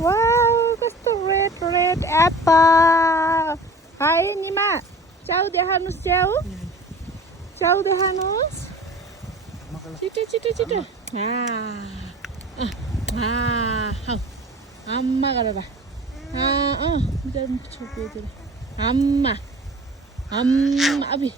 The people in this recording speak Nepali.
Wow, कस्तो red apple. Hai Nima, च्याउ देखाउनुहोस् च्याउ. च्याउ देखाउनुहोस्. छिटो. आम्मा गरेर. बिचारा छोपेतिर. आम्मा. अबि.